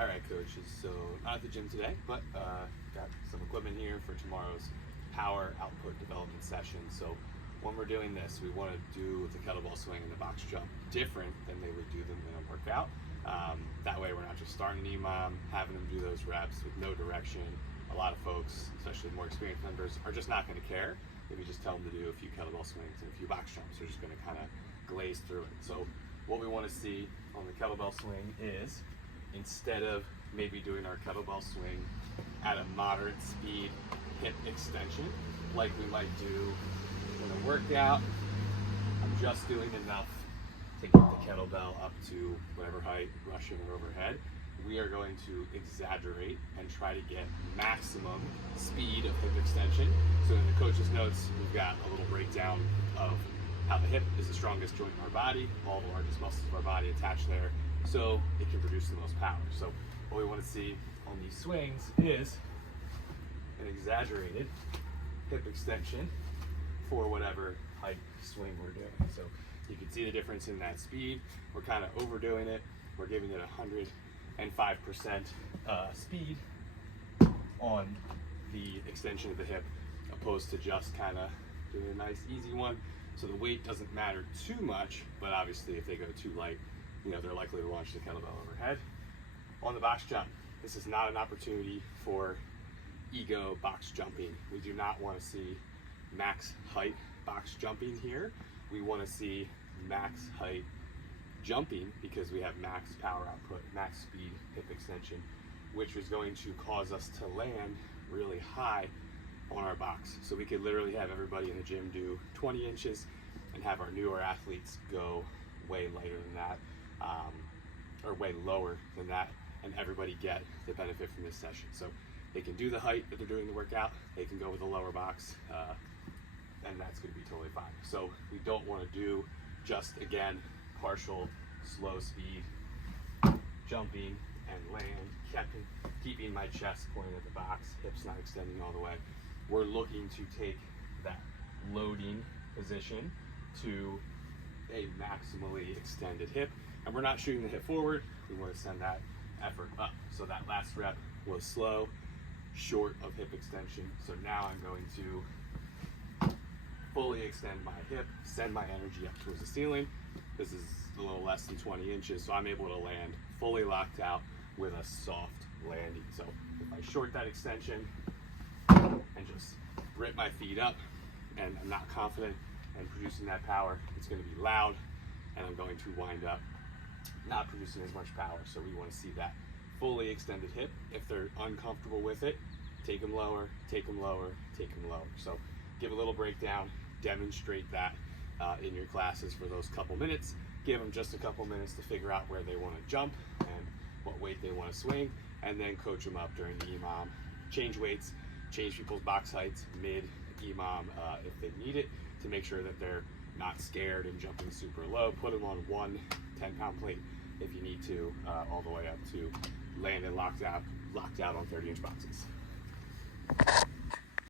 All right, coaches, so not at the gym today, but got some equipment here for tomorrow's power output development session. So when we're doing this, we want to do the kettlebell swing and the box jump different than they would do them in a workout. That way we're not just starting an EMOM, having them do those reps with no direction. A lot of folks, especially more experienced members, are just not going to care if you just tell them to do a few kettlebell swings and a few box jumps. They're just going to kind of glaze through it. So what we want to see on the kettlebell swing is, instead of maybe doing our kettlebell swing at a moderate speed hip extension like we might do in a workout, I'm just doing enough to get the kettlebell up to whatever height, rushing or overhead. We are going to exaggerate and try to get maximum speed of hip extension. So in the coach's notes, we've got a little breakdown of how the hip is the strongest joint in our body, all the largest muscles of our body attached there, so it can produce the most power. So what we want to see on these swings is an exaggerated hip extension for whatever height swing we're doing. So you can see the difference in that speed. We're kind of overdoing it. We're giving it 105% speed on the extension of the hip, opposed to just kind of doing a nice easy one. So the weight doesn't matter too much, but obviously if they go too light, they're likely to launch the kettlebell overhead. On the box jump, this is not an opportunity for ego box jumping. We do not want to see max height box jumping here. We want to see max height jumping because we have max power output, max speed hip extension, which is going to cause us to land really high on our box. So we could literally have everybody in the gym do 20 inches and have our newer athletes go way lighter than that, or way lower than that, and everybody get the benefit from this session. So they can do the height that they're doing the workout, they can go with a lower box, and that's going to be totally fine. So we don't want to do just, again, partial slow speed jumping and land, keeping my chest pointed at the box, hips not extending all the way. We're looking to take that loading position to a maximally extended hip, and we're not shooting the hip forward. We want to send that effort up. So that last rep was slow, short of hip extension. So now I'm going to fully extend my hip, send my energy up towards the ceiling. This is a little less than 20 inches, so I'm able to land fully locked out with a soft landing. So if I short that extension and just rip my feet up, and I'm not confident in producing that power, it's going to be loud, and I'm going to wind up not producing as much power. So we want to see that fully extended hip. If they're uncomfortable with it, take them lower, take them lower, take them lower. So give a little breakdown, demonstrate that in your classes for those couple minutes. Give them just a couple minutes to figure out where they want to jump and what weight they want to swing, and then coach them up during the EMOM. Change weights, change people's box heights mid-EMOM if they need it, to make sure that they're not scared and jumping super low. Put them on one 10-pound plate if you need to, all the way up to landing locked out on 30-inch boxes.